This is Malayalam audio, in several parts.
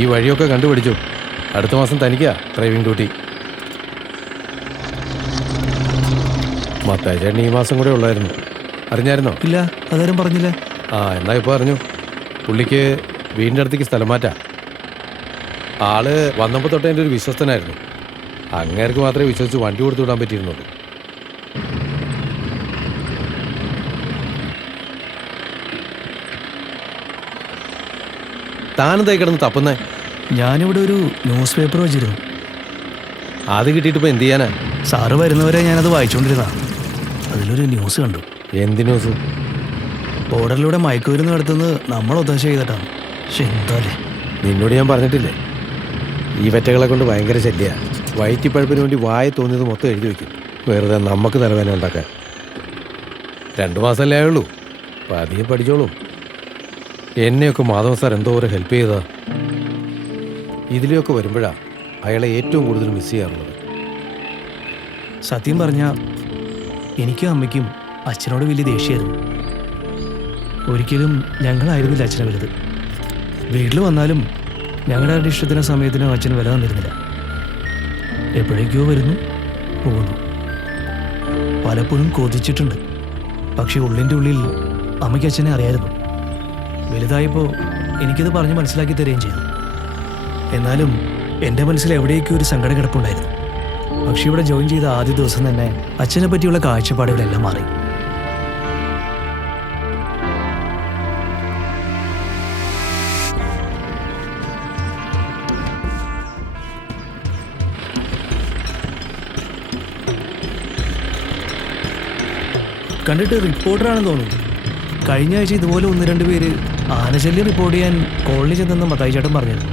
ഈ വഴിയൊക്കെ കണ്ടുപിടിച്ചു. അടുത്ത മാസം തനിക്കാ ഡ്രൈവിംഗ് ഡ്യൂട്ടി. മത്തായി ചേട്ടൻ ഈ മാസം കൂടെ ഉള്ളായിരുന്നു. അറിഞ്ഞായിരുന്നോ? ഇല്ല, അതാരും പറഞ്ഞില്ല. എന്നാ ഇപ്പോൾ അറിഞ്ഞു. പുള്ളിക്ക് വീടിൻ്റെ അടുത്തേക്ക് സ്ഥലം മാറ്റാ. ആള് വന്നപ്പോൾ തൊട്ട് എൻ്റെ ഒരു വിശ്വസ്തനായിരുന്നു. അങ്ങേർക്ക് മാത്രമേ വിശ്വസിച്ച് വണ്ടി കൊടുത്തു വിടാൻ പറ്റിയിരുന്നുള്ളൂ. താനെന്തായി കിടന്ന് തപ്പുന്നേ? ഞാനിവിടെ ഒരു ന്യൂസ് പേപ്പർ വെച്ചിരുന്നു. അത് കിട്ടിയിട്ടിപ്പോൾ എന്ത് ചെയ്യാനാ? സാറ് വരുന്നവരെ ഞാനത് വായിച്ചുകൊണ്ടിരുന്ന അതിലൊരു ന്യൂസ് കണ്ടു. എന്ത് ന്യൂസ്? ബോർഡറിലൂടെ മയക്കുമരുന്ന് നടത്തുന്നത് നമ്മൾ ഒത്താശ ചെയ്തിട്ടാണ്. പക്ഷെ എന്താല്ലേ, നിന്നോട് ഞാൻ പറഞ്ഞിട്ടില്ലേ, ഈ വെറ്റകളെ കൊണ്ട് ഭയങ്കര ശല്യമാണ്. വയറ്റിപ്പഴുപ്പിന് വേണ്ടി വായ തോന്നിയത് മൊത്തം എഴുതി വയ്ക്കും, വെറുതെ നമുക്ക് തലവേദന ഉണ്ടാക്കാൻ. 2 മാസമല്ലേ ആയുള്ളൂ, പതിയെ പഠിച്ചോളും. എന്നെയൊക്കെ മാധവൻ സാർ എന്തോരം ഹെൽപ്പ് ചെയ്തതാ. ഇതിലെയൊക്കെ വരുമ്പോഴാണ് അയാളെ ഏറ്റവും കൂടുതൽ മിസ് ചെയ്യാറുള്ളത്. സത്യം പറഞ്ഞാൽ എനിക്കും അമ്മയ്ക്കും അച്ഛനോട് വലിയ ദേഷ്യമായിരുന്നു. ഒരിക്കലും ഞങ്ങളായിരുന്നില്ല അച്ഛനെ വലുത്. വീട്ടിൽ വന്നാലും ഞങ്ങളുടെ ഇഷ്ടത്തിന് സമയത്തിനും അച്ഛന് വില തന്നിരുന്നില്ല. എപ്പോഴേക്കോ വരുന്നു, പോകുന്നു. പലപ്പോഴും കൊതിച്ചിട്ടുണ്ട്. പക്ഷെ ഉള്ളിൻ്റെ ഉള്ളിൽ അമ്മയ്ക്ക് അച്ഛനെ അറിയായിരുന്നു. വലുതായപ്പോൾ എനിക്കത് പറഞ്ഞ് മനസ്സിലാക്കി തരികയും ചെയ്തു. എന്നാലും എൻ്റെ മനസ്സിൽ എവിടേക്കും ഒരു സങ്കടം കിടപ്പുണ്ടായിരുന്നു. പക്ഷെ ഇവിടെ ജോയിൻ ചെയ്ത ആദ്യ ദിവസം തന്നെ അച്ഛനെ പറ്റിയുള്ള കാഴ്ചപ്പാടുകളെല്ലാം മാറി. കണ്ടിട്ട് റിപ്പോർട്ടറാണെന്ന് തോന്നുന്നു. കഴിഞ്ഞ ആഴ്ച ഇതുപോലെ 1-2 പേര് ആനശല്യം റിപ്പോർട്ട് ചെയ്യാൻ കോളനി ചെന്നെന്ന് മത്തായി ചേട്ടൻ പറഞ്ഞിരുന്നു.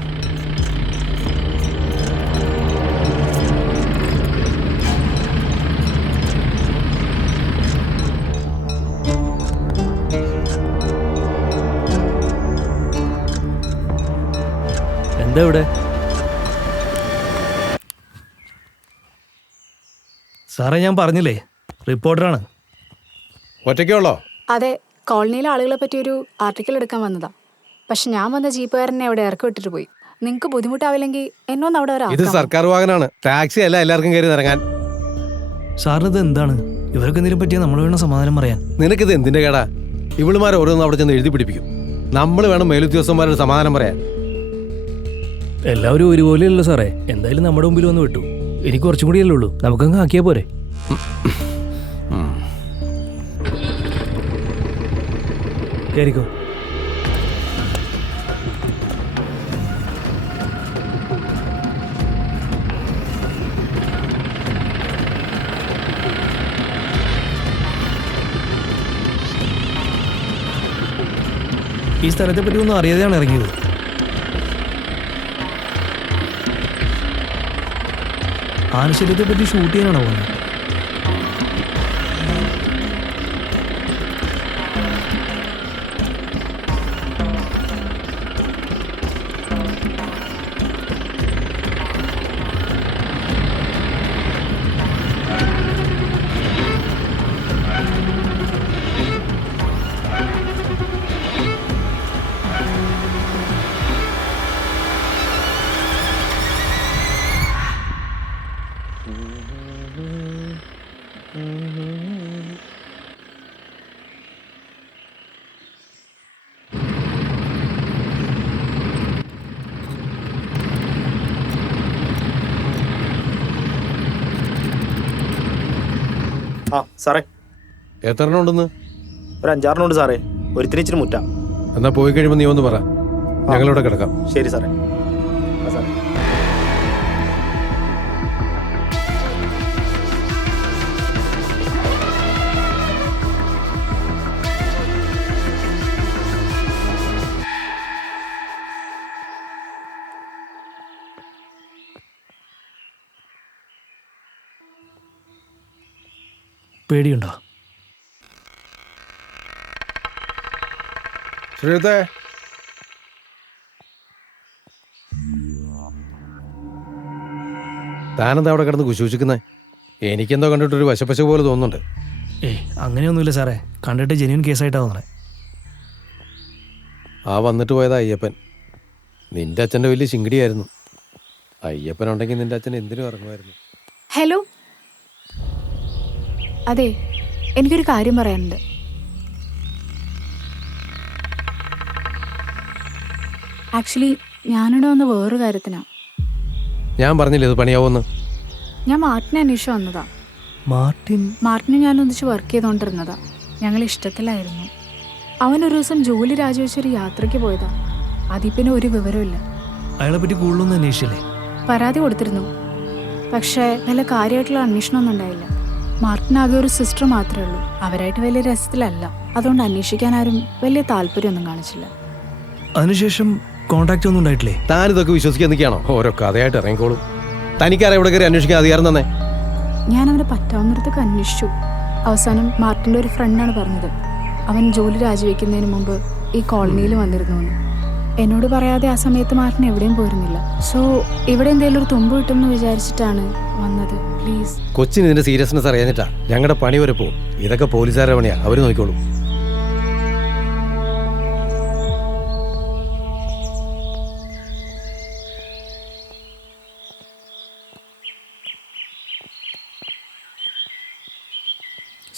എന്താ ഇവിടെ? സാറേ, ഞാൻ പറഞ്ഞില്ലേ, റിപ്പോർട്ടറാണ്. ഒറ്റയ്ക്കുള്ളോ? അതെ, കോളനിയിലെ ആളുകളെ പറ്റി ഒരു ആർട്ടിക്കിൾ എടുക്കാൻ വന്നതാ. പക്ഷെ ഞാൻ വന്ന ജീപ്പുകാരനെ അവിടെ ഇറക്കി വിട്ടിട്ട് പോയി. നിങ്ങൾക്ക് ബുദ്ധിമുട്ടാവില്ലെങ്കിൽ എന്നൊന്ന് അവിടെ ഇത് സർക്കാർ വാഹനമാണ്, ടാക്സി അല്ല എല്ലാവർക്കും കയറി ഇറങ്ങാൻ. സാറിനത് എന്താണ്? ഇവർക്ക് എന്തെങ്കിലും പറ്റിയാൽ നമ്മൾ വേണം സമാധാനം പറയാൻ. നിനക്കിത് എന്തിന്റെ കേടാ? ഇവളുമാരെ ഓരോന്നും അവിടെ ചെന്ന് എഴുതി പിടിപ്പിക്കും. നമ്മൾ വേണം മേലുദ്യോഗസ്ഥന്മാരോട് സമാധാനം പറയാൻ. എല്ലാവരും ഒരുപോലെയല്ലോ സാറേ. എന്തായാലും നമ്മുടെ മുമ്പിൽ വന്ന് വിട്ടു. എനിക്ക് കുറച്ചും കൂടിയല്ലേ ഉള്ളൂ, നമുക്കങ്ങ് ആക്കിയാൽ പോരെ. കേറിക്കോ. ഈ സ്ഥലത്തെ പറ്റി ഒന്നും അറിയാതെയാണ് ഇറങ്ങിയത്. ആനശല്യത്തെ പറ്റി ഷൂട്ട് ചെയ്യാനാണോ പോകുന്നത്? സാറേ, എത്ര എണ്ണം ഉണ്ടെന്ന്? ഒരു 5-6 ഉണ്ട് സാറേ. ഒരുത്തിന് ഇച്ചിരി മുറ്റ. എന്നാ പോയി കഴിയുമ്പോൾ നീ ഒന്ന് പറ, ഞങ്ങളിവിടെ കിടക്കാം. ശരി സാറേ. സാറേ, പേടിയുണ്ടോ? ശ്രീത്തെ, താനെന്താ അവിടെ കിടന്ന് കുശൂഷിക്കുന്നേ? എനിക്കെന്തോ കണ്ടിട്ടൊരു വശപ്പശ പോലെ തോന്നുന്നുണ്ട്. അങ്ങനെയൊന്നുമില്ല സാറേ, കണ്ടിട്ട് ജെന്യൂൻ കേസായിട്ടാണ് തോന്നണേ. വന്നിട്ട് പോയതാ അയ്യപ്പൻ. നിന്റെ അച്ഛൻ്റെ വലിയ ശിങ്കിടിയായിരുന്നു. അയ്യപ്പനുണ്ടെങ്കിൽ നിന്റെ അച്ഛൻ എന്തിനും ഇറങ്ങുമായിരുന്നു. ഹലോ, അതെ, എനിക്കൊരു കാര്യം പറയാനുണ്ട്. ആക്ച്വലി ഞാനിവിടെ വന്ന വേറൊരു കാര്യത്തിനാ. ഞാൻ പറഞ്ഞില്ലേ ഇത് പണിയാവുമെന്ന്. ഞാൻ മാർട്ടിനെ അന്വേഷിച്ച് വന്നതാ. മാർട്ടിൻ ഞാൻ ഒന്നിച്ച് വർക്ക് ചെയ്തുകൊണ്ടിരുന്നതാ. ഞങ്ങൾ ഇഷ്ടത്തിലായിരുന്നു. അവനൊരു ദിവസം ജോലി രാജിവെച്ചൊരു യാത്രയ്ക്ക് പോയതാ. അതിൽ പിന്നെ ഒരു വിവരമില്ല. അയാളെ പറ്റി കൂടുതലൊന്നും അന്വേഷിച്ചില്ലേ? പരാതി കൊടുത്തിരുന്നു, പക്ഷേ വല്ല കാര്യമായിട്ടുള്ള അന്വേഷണമൊന്നും ഉണ്ടായില്ല. മാർട്ടിനാകെ ഒരു സിസ്റ്റർ മാത്രമേ ഉള്ളൂ. അവരായിട്ട് വലിയ രസത്തിലല്ല. അതുകൊണ്ട് അന്വേഷിക്കാൻ ആരും വലിയ താല്പര്യമൊന്നും കാണിച്ചില്ല. അതിനുശേഷം കോണ്ടാക്ട് ഒന്നും ഉണ്ടായിട്ടില്ലേ? താനിതൊക്കെ വിശ്വസിക്കാൻ നിൽക്കുകയാണോ? ഓരോ കഥയായിട്ട് ഇറങ്ങിക്കോളും. തനിക്കാരെ ഇവിടെ കയറി അന്വേഷിക്കാൻ അധികാരം തന്നെ. ഞാൻ അവനെ പറ്റാവുന്നിടത്തൊക്കെ അന്വേഷിച്ചു. അവസാനം മാർട്ടിൻ്റെ ഒരു ഫ്രണ്ടാണ് പറഞ്ഞത് അവൻ ജോലി രാജിവെക്കുന്നതിന് മുമ്പ് ഈ കോളനിയിൽ വന്നിരുന്നു എന്ന്. എന്നോട് പറയാതെ ആ സമയത്ത് മാർട്ടിൻ എവിടെയും പോയിരുന്നില്ല. സോ ഇവിടെ എന്തെങ്കിലും ഒരു തുമ്പ് കിട്ടുമെന്ന് വിചാരിച്ചിട്ടാണ് വന്നത്. പ്ലീസ്. കൊച്ചിന് ഇതിന്റെ സീരിയസ്നെസ് അറിയാഞ്ഞിട്ടാ. ഞങ്ങളുടെ പണി വരെ പോവും. ഇതൊക്കെ പോലീസുകാരുടെ പണിയാ, അവർ നോക്കിക്കോളും.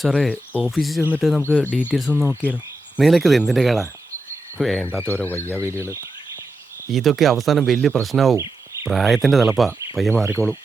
സാറേ, ഓഫീസിൽ ചെന്നിട്ട് നമുക്ക് ഡീറ്റെയിൽസ് ഒന്ന് നോക്കിയാലോ? നിനക്കിത് എന്തിൻ്റെ കേടാ? വേണ്ടാത്തോരോ വയ്യാവേലികൾ. ഇതൊക്കെ അവസാനം വലിയ പ്രശ്നമാവും. പ്രായത്തിൻ്റെ തലപ്പാ, പയ്യെ മാറിക്കോളും.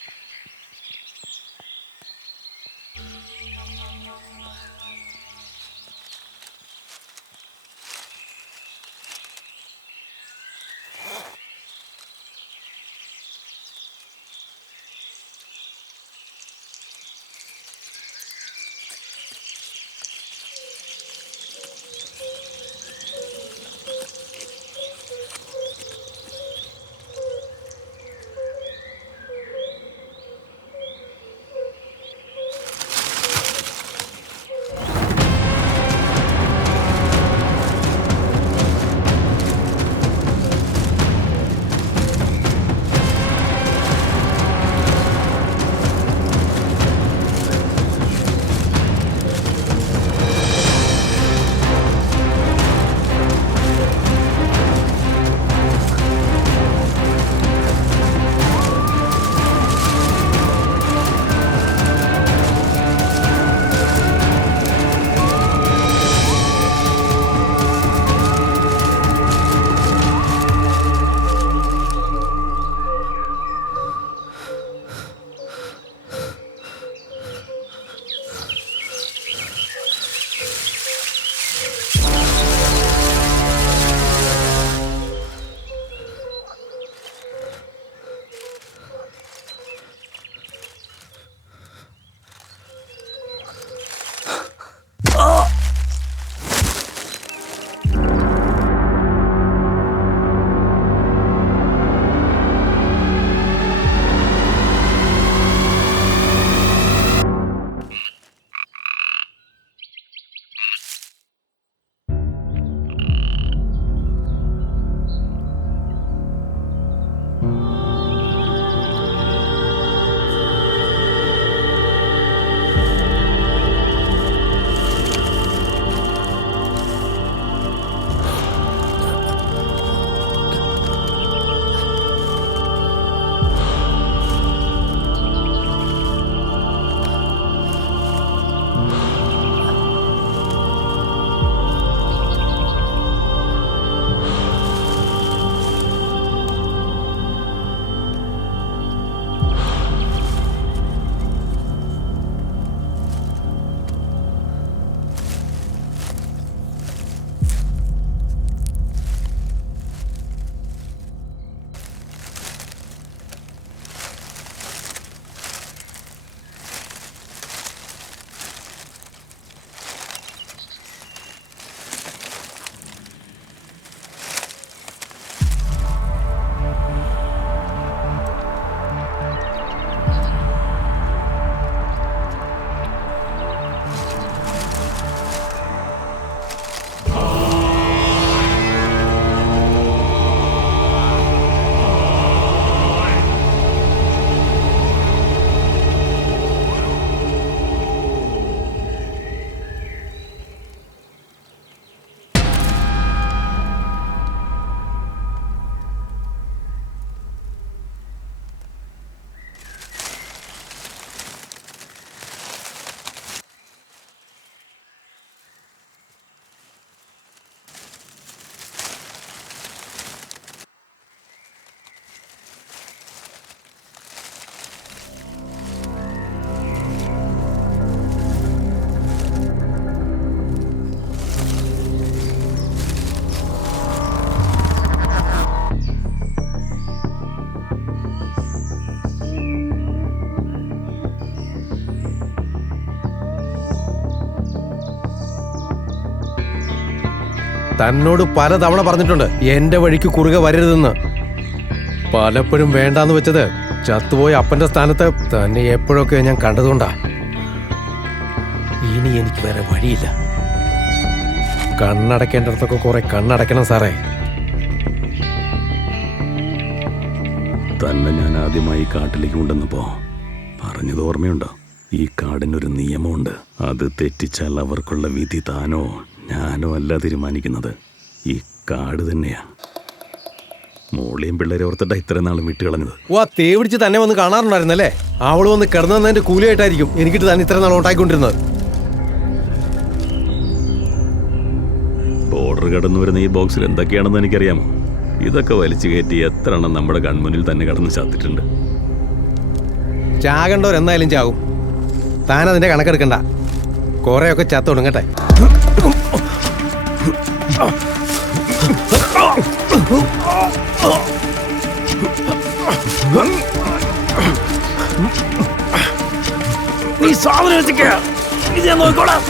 തന്നോട് പലതവണ പറഞ്ഞിട്ടുണ്ട് എന്റെ വഴിക്ക് കുറുകെ വരരുതെന്ന്. പലപ്പോഴും വേണ്ടാന്ന് വെച്ചത് ചത്തുപോയ അപ്പന്റെ സ്ഥാനത്ത് തന്നെ എപ്പോഴൊക്കെ ഞാൻ കണ്ടതുകൊണ്ടാ. ഇനി എനിക്ക് വേറെ വഴിയില്ല. കണ്ണടക്കേണ്ടടത്തൊക്കെ കുറെ കണ്ണടക്കണം സാറേ. തന്നെ ഞാൻ ആദ്യമായി കാട്ടിലേക്ക് കൊണ്ടുവന്നപ്പോ പറഞ്ഞത് ഓർമ്മയുണ്ടോ? ഈ കാടിനൊരു നിയമമുണ്ട്. അത് തെറ്റിച്ചാൽ അവർക്കുള്ള വിധി താനോ ഞാനോ അല്ല തീരുമാനിക്കുന്നത്, ഈ കാട് തന്നെയാ. മോളെയും പിള്ളേരെ ഓർത്തിട്ടാ ഇത്ര നാളും വിട്ട് കളഞ്ഞത്. വാ, തേ പിടിച്ച് തന്നെ വന്ന് കാണാറുണ്ടായിരുന്നല്ലേ? അവള് വന്ന് കിടന്നു തന്നതിന്റെ കൂലിയായിട്ടായിരിക്കും എനിക്കിട്ട് തന്നെ ഇത്ര നാൾ ഉണ്ടായിക്കൊണ്ടിരുന്നത്. ബോർഡർ കടന്നു വരുന്ന ഈ ബോക്സിൽ എന്തൊക്കെയാണെന്ന് എനിക്കറിയാമോ? ഇതൊക്കെ വലിച്ചു കയറ്റി എത്ര എണ്ണം നമ്മുടെ കൺമുന്നിൽ തന്നെ കടന്ന് ചത്തിട്ടുണ്ട്. ചാകണ്ടവർ എന്നായാലും ചാകും. താനതിന്റെ കണക്കെടുക്കണ്ട. കുറെയൊക്കെ ചത്ത ഒടുങ്ങട്ടെ. നീ സാധനം വെച്ചിക്ക, ഇത് ഞാൻ നോക്കോളാം.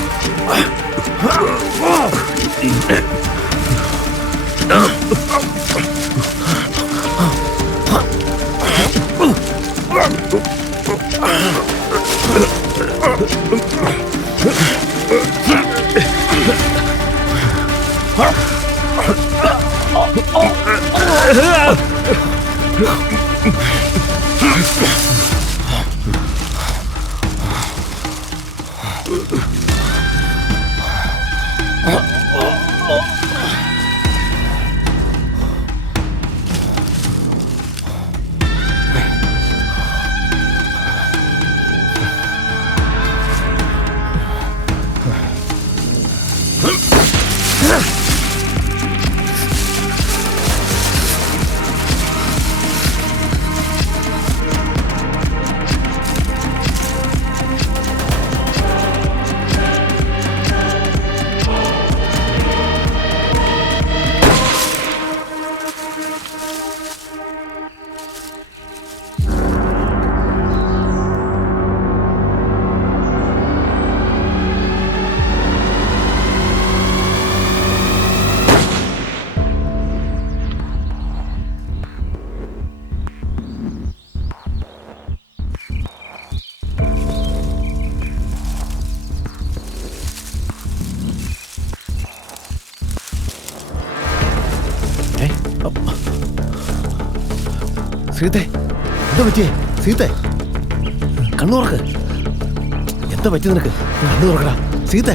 സീതേ, എന്താ പറ്റിയേ? സീതേ, കണ്ണുറക്ക്. എന്താ പറ്റി നിനക്ക്? കണ്ണുറക്കടാ സീതേ.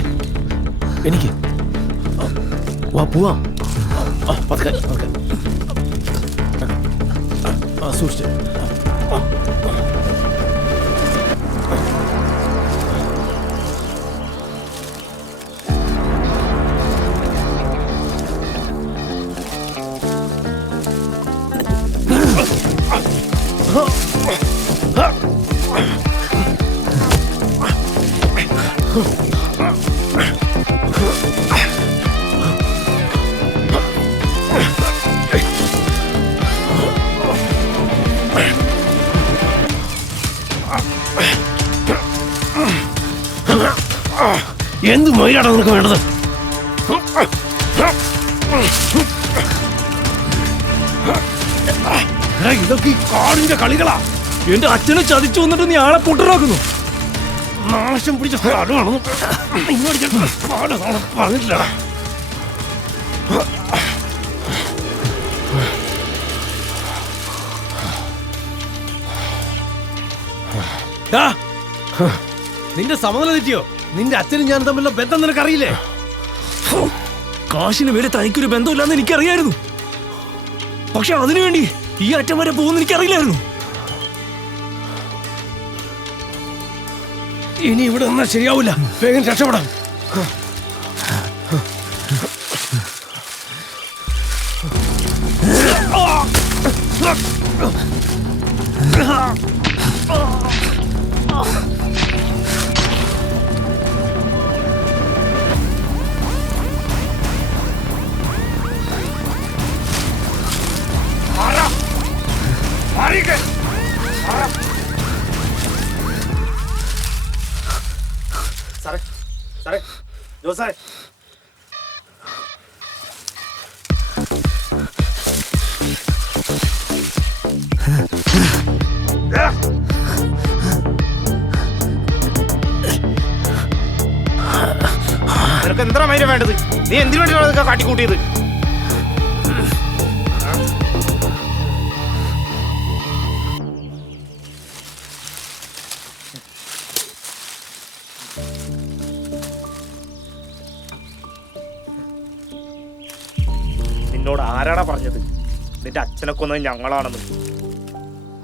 എനിക്ക് വാ പോവാം. സൂക്ഷിച്ച്. എന്ത് മയിലാണ് നിനക്ക് വേണ്ടത്? ഇതൊക്കെ ഈ കാടിന്റെ കളികളാ. എന്റെ അച്ഛനെ ചതിച്ചു വന്നിട്ട് നീ ആളെ പൊട്ടനാക്കുന്നു. നാശം പിടിച്ച കാടുകാണെന്ന് പറഞ്ഞിട്ടില്ല. നിന്റെ സമനില തെറ്റിയോ? നിന്റെ അച്ഛനും ഞാൻ തമ്മിലുള്ള ബന്ധം നിനക്കറിയില്ലേ? കാശിന് വരെ തനിക്കൊരു ബന്ധമില്ലാന്ന് എനിക്കറിയായിരുന്നു. പക്ഷെ അതിനുവേണ്ടി ഈ അറ്റം വരെ പോകുന്ന എനിക്കറിയില്ലായിരുന്നു. ഇനി ഇവിടെ നിന്നാ ശരിയാവില്ല. വേഗം രക്ഷപ്പെടാം. സാറേ, സാറേ, ജോസ് സാറേ, സാറേ മൈന വേണ്ടത്? നീ എന്തിനു വേണ്ടിയാണ് ഇതൊക്കെ കാട്ടിക്കൂട്ടിയത്? നിന്നോട് ആരാടാ പറഞ്ഞത് നിന്റെ അച്ഛനെ കൊന്നത് ഞങ്ങളാണെന്ന്?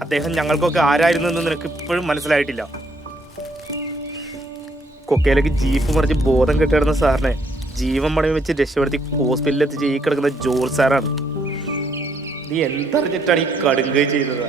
അദ്ദേഹം ഞങ്ങൾക്കൊക്കെ ആരായിരുന്നെന്ന് നിനക്ക് ഇപ്പോഴും മനസ്സിലായിട്ടില്ല. കൊക്കയിലേക്ക് ജീപ്പ് മറിച്ച് ബോധം കെട്ടിടുന്ന സാറിനെ ജീവൻ പണയം വെച്ച് രക്ഷപ്പെടുത്തി ഹോസ്പിറ്റലിൽ എത്തിച്ച് ഈ കിടക്കുന്ന ജോർജ് സാറാണ്. നീ എന്തറിഞ്ഞിട്ടാണ് ഈ കടുങ്കൈ ചെയ്തത്?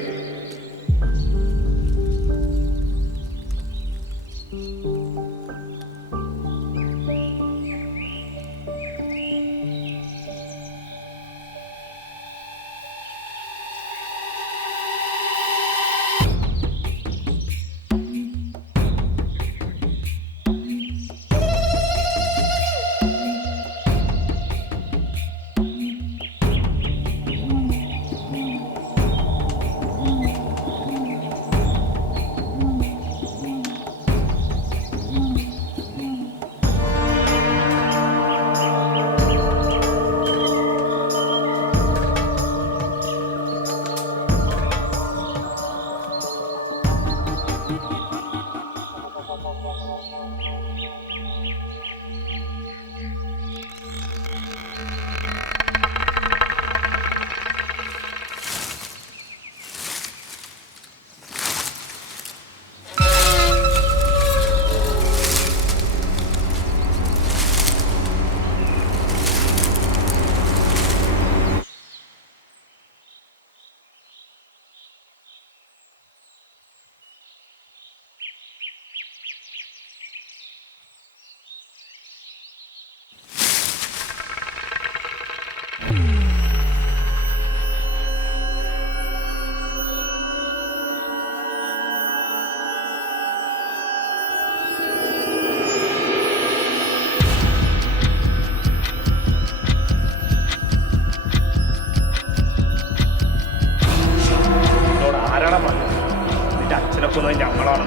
കൊന്നത് ഞങ്ങളാണ്.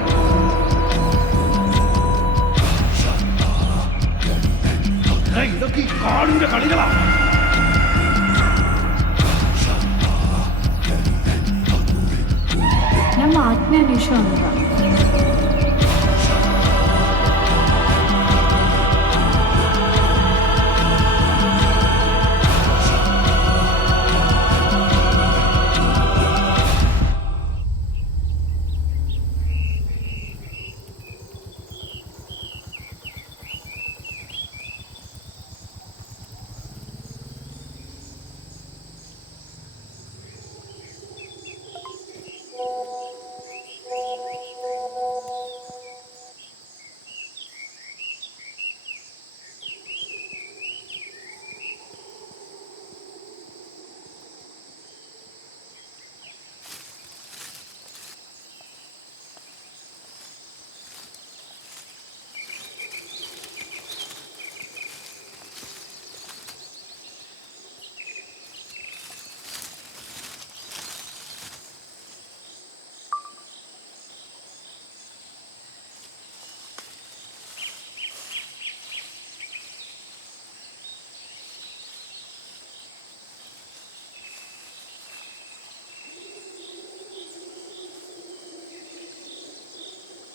ഇതൊക്കെ ഈ കാടിന്റെ കളികളാ. ഞാൻ മാറ്റിനെ അന്വേഷിച്ചു വന്നതാണ്.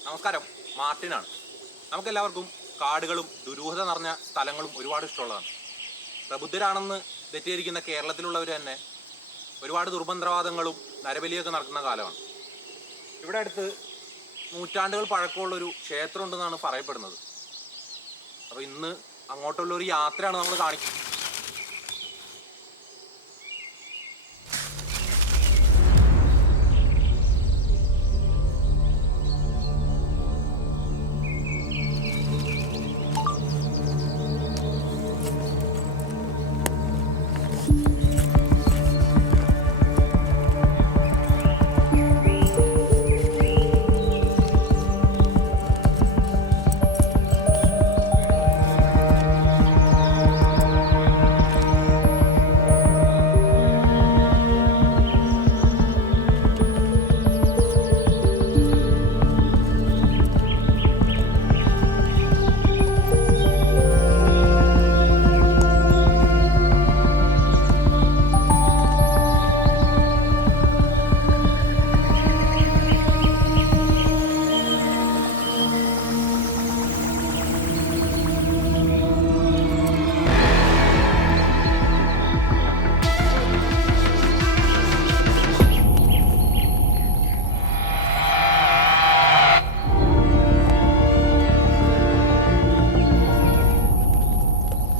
നമസ്കാരം, മാർട്ടിനാണ്. നമുക്കെല്ലാവർക്കും കാടുകളും ദുരൂഹത നിറഞ്ഞ സ്ഥലങ്ങളും ഒരുപാട് ഇഷ്ടമുള്ളതാണ്. പ്രബുദ്ധരാണെന്ന് തെറ്റിദ്ധരിക്കുന്ന കേരളത്തിലുള്ളവർ തന്നെ ഒരുപാട് ദുർബന്ധവാദങ്ങളും നരബലിയൊക്കെ നടക്കുന്ന കാലമാണ്. ഇവിടെ അടുത്ത് നൂറ്റാണ്ടുകൾ പഴക്കമുള്ളൊരു ക്ഷേത്രം ഉണ്ടെന്നാണ് പറയപ്പെടുന്നത്. അപ്പോൾ ഇന്ന് അങ്ങോട്ടുള്ളൊരു യാത്രയാണ് നമ്മൾ കാണിക്കുന്നത്.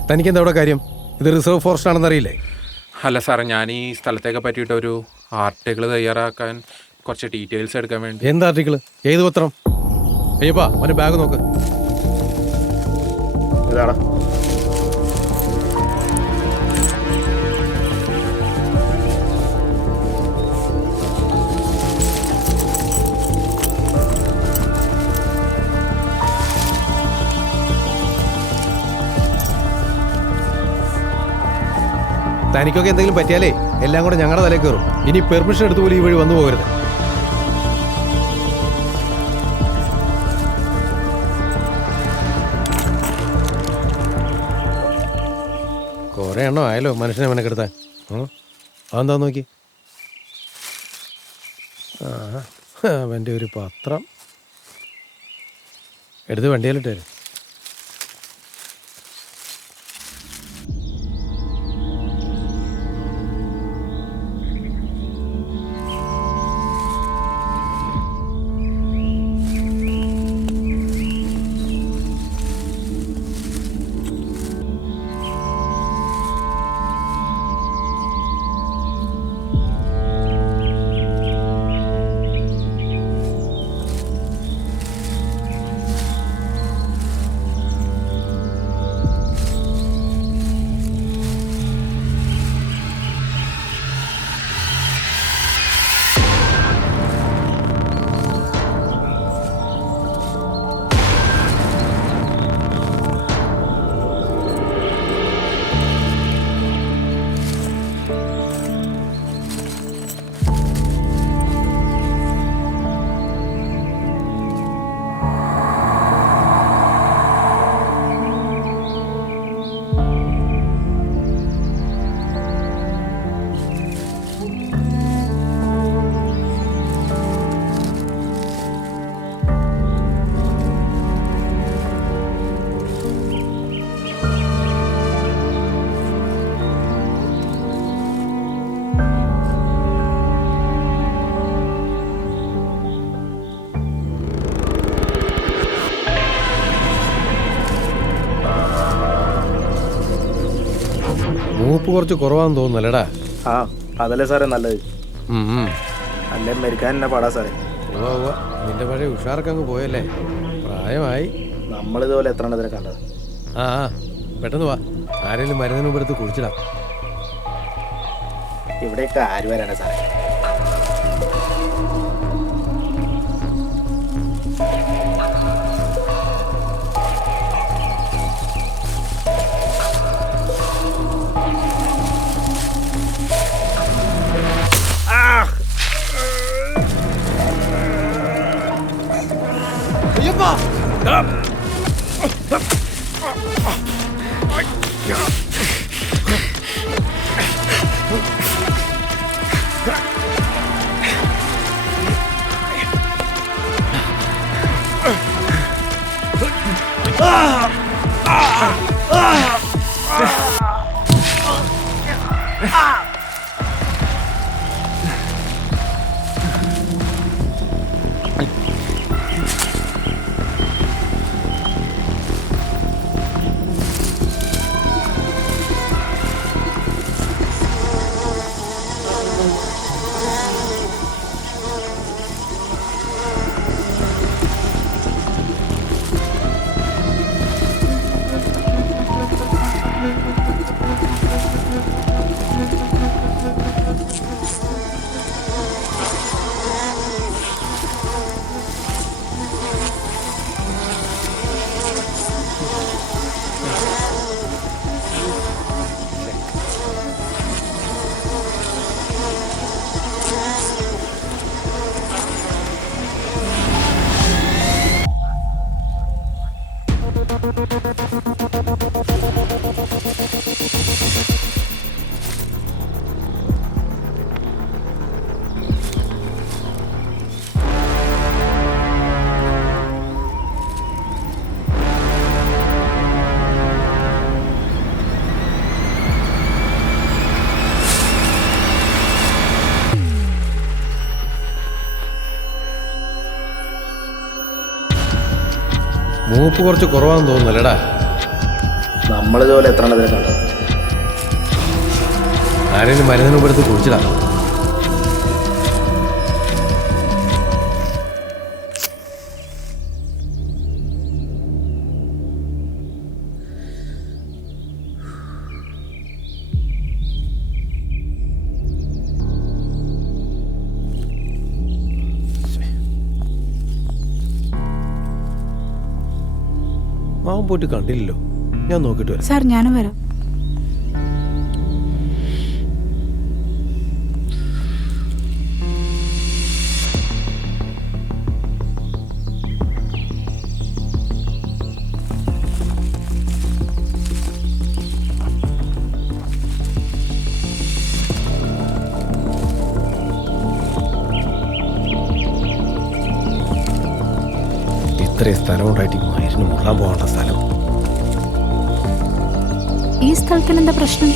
തനിക്കെന്താ അവിടെ കാര്യം? ഇത് റിസർവ് ഫോറസ്റ്റ് ആണെന്ന് അറിയില്ലേ? അല്ല സാറേ, ഞാൻ ഈ സ്ഥലത്തേക്ക് പറ്റിയിട്ട് ഒരു ആർട്ടിക്കിൾ തയ്യാറാക്കാൻ കുറച്ച് ഡീറ്റെയിൽസ് എടുക്കാൻ വേണ്ടി. എന്ത് ആർട്ടിക്കിൾ? ഏത് പത്രം? അയ്യപ്പാ അവൻ്റെ ബാഗ് നോക്ക്. ഇതാടാ. തനിക്കൊക്കെ എന്തെങ്കിലും പറ്റിയാലേ എല്ലാം കൂടെ ഞങ്ങളുടെ തലയിൽ കയറും. ഇനി പെർമിഷൻ എടുത്തു പോലും ഈ വഴി വന്നു പോകരുത്. കുറേ എണ്ണം ആയല്ലോ മനുഷ്യനെ മെനക്കെടുത്താൻ. അതെന്താ നോക്കി. അവൻ്റെ ഒരു പത്രം എടുത്ത് വണ്ടിയിലിട്ടേ. മൂപ്പ് കുറച്ച് കുറവാന്ന് തോന്നുന്നല്ലേടാ? ആ അതല്ലേ സാറേ നല്ലത്. അല്ലേ മരിക്കാൻ എന്നെ പാടാ സാറേ. നിന്റെ പഴയ ഉഷാർക്ക് അങ്ങ് പോയല്ലേ? പ്രായമായി. നമ്മളിതുപോലെ എത്ര എണ്ണത്തിനെ കണ്ടത്. ആ പെട്ടെന്ന് വാ, ആരെങ്കിലും മരുന്നിന് മുമ്പ് എടുത്ത് കുടിച്ചിടാം. ഇവിടെയൊക്കെ ആര് വരാനാ സാറേ? മൂപ്പ് കുറച്ച് കുറവാന്ന് തോന്നുന്നല്ലേടാ? നമ്മളിതുപോലെ എത്ര എണ്ണത്തിനെ കണ്ടത്? ആരെങ്കിലും മരുന്നിന് മുമ്പ് എടുത്ത് കുടിച്ചിടാം. അവൻ പോയിട്ട് കണ്ടില്ലല്ലോ. ഞാൻ നോക്കിയിട്ട് വരാം. സാർ ഞാനും വരാം. ഇത്രയും സ്ഥലം ഉണ്ടായിട്ട് മയിലിന് മുറാൻ പോകേണ്ട സ്ഥലം. ഈ സ്ഥലത്തിന് എന്താ പ്രശ്നം?